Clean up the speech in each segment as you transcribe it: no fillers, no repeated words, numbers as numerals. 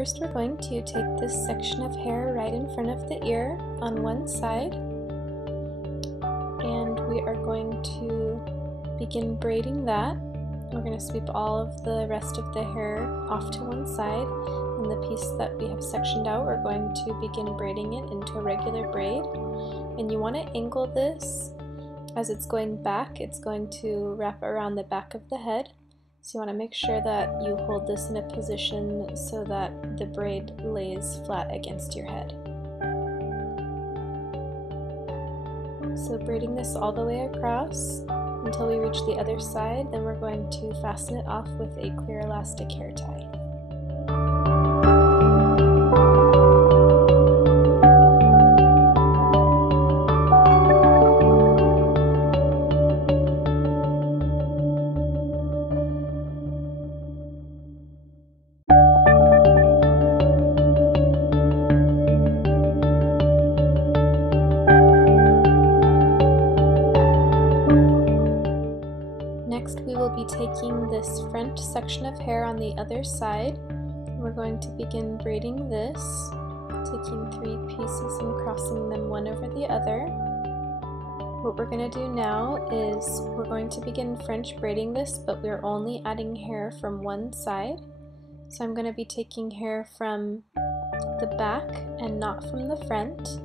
First, we're going to take this section of hair right in front of the ear on one side, and we are going to begin braiding that. We're going to sweep all of the rest of the hair off to one side, and the piece that we have sectioned out, we're going to begin braiding it into a regular braid. And you want to angle this as it's going back. It's going to wrap around the back of the head. So you want to make sure that you hold this in a position so that the braid lays flat against your head. So braiding this all the way across until we reach the other side, then we're going to fasten it off with a clear elastic hair tie. Next, we will be taking this front section of hair on the other side. We're going to begin braiding this, taking 3 pieces and crossing them one over the other. What we're going to do now is we're going to begin French braiding this, but we're only adding hair from one side. So I'm going to be taking hair from the back and not from the front.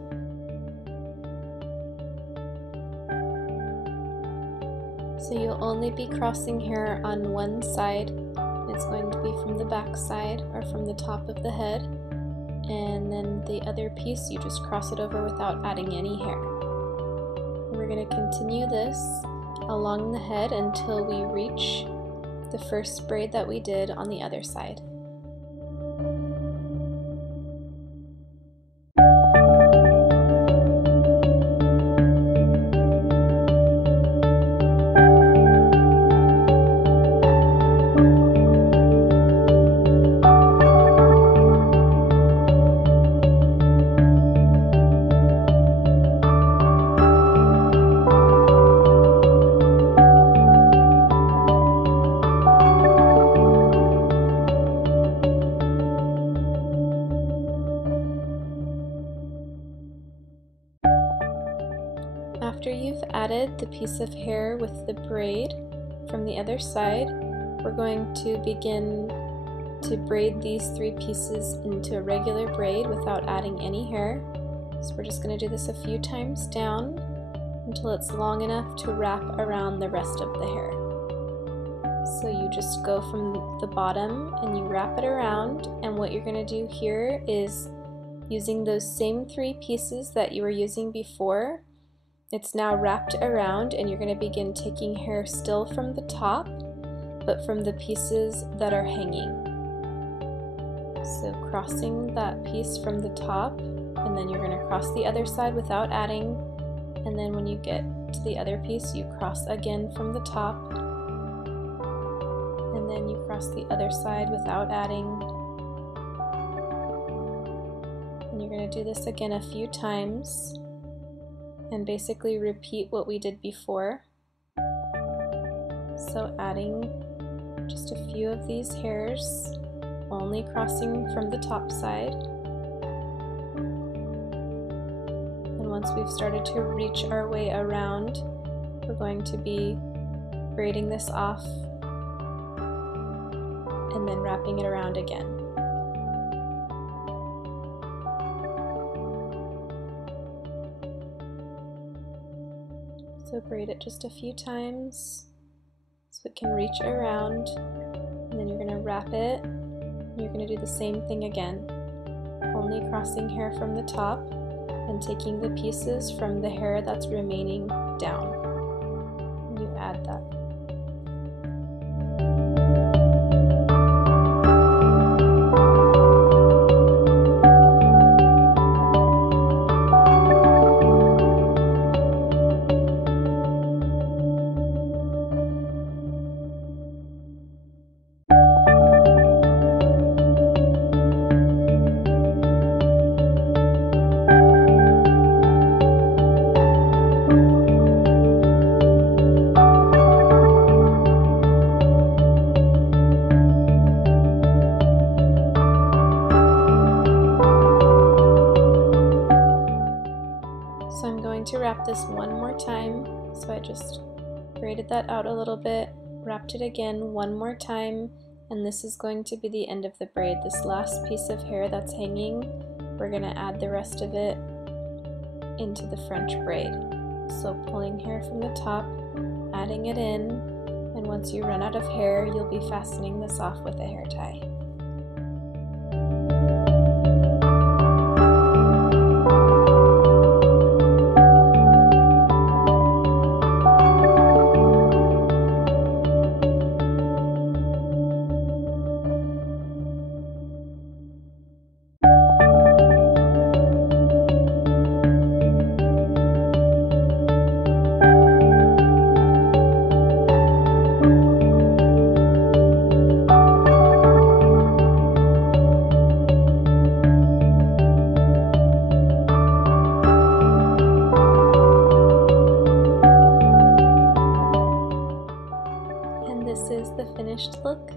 So you'll only be crossing hair on one side. It's going to be from the back side or from the top of the head, and then the other piece you just cross it over without adding any hair. We're going to continue this along the head until we reach the first braid that we did on the other side. After you've added the piece of hair with the braid from the other side, we're going to begin to braid these 3 pieces into a regular braid without adding any hair. So we're just going to do this a few times down until it's long enough to wrap around the rest of the hair. So you just go from the bottom and you wrap it around, and what you're going to do here is using those same 3 pieces that you were using before. It's now wrapped around, and you're going to begin taking hair still from the top, but from the pieces that are hanging. So crossing that piece from the top, and then you're going to cross the other side without adding, and then when you get to the other piece, you cross again from the top, and then you cross the other side without adding. And you're going to do this again a few times, and basically repeat what we did before. So adding just a few of these hairs, only crossing from the top side. And once we've started to reach our way around, we're going to be braiding this off and then wrapping it around again. So braid it just a few times so it can reach around, and then you're going to wrap it, and you're going to do the same thing again, only crossing hair from the top and taking the pieces from the hair that's remaining down, and you add that. this one more time. So I just braided that out a little bit, wrapped it again one more time, and this is going to be the end of the braid. This last piece of hair that's hanging, we're going to add the rest of it into the French braid. So pulling hair from the top, adding it in, and once you run out of hair, you'll be fastening this off with a hair tie. This is the finished look.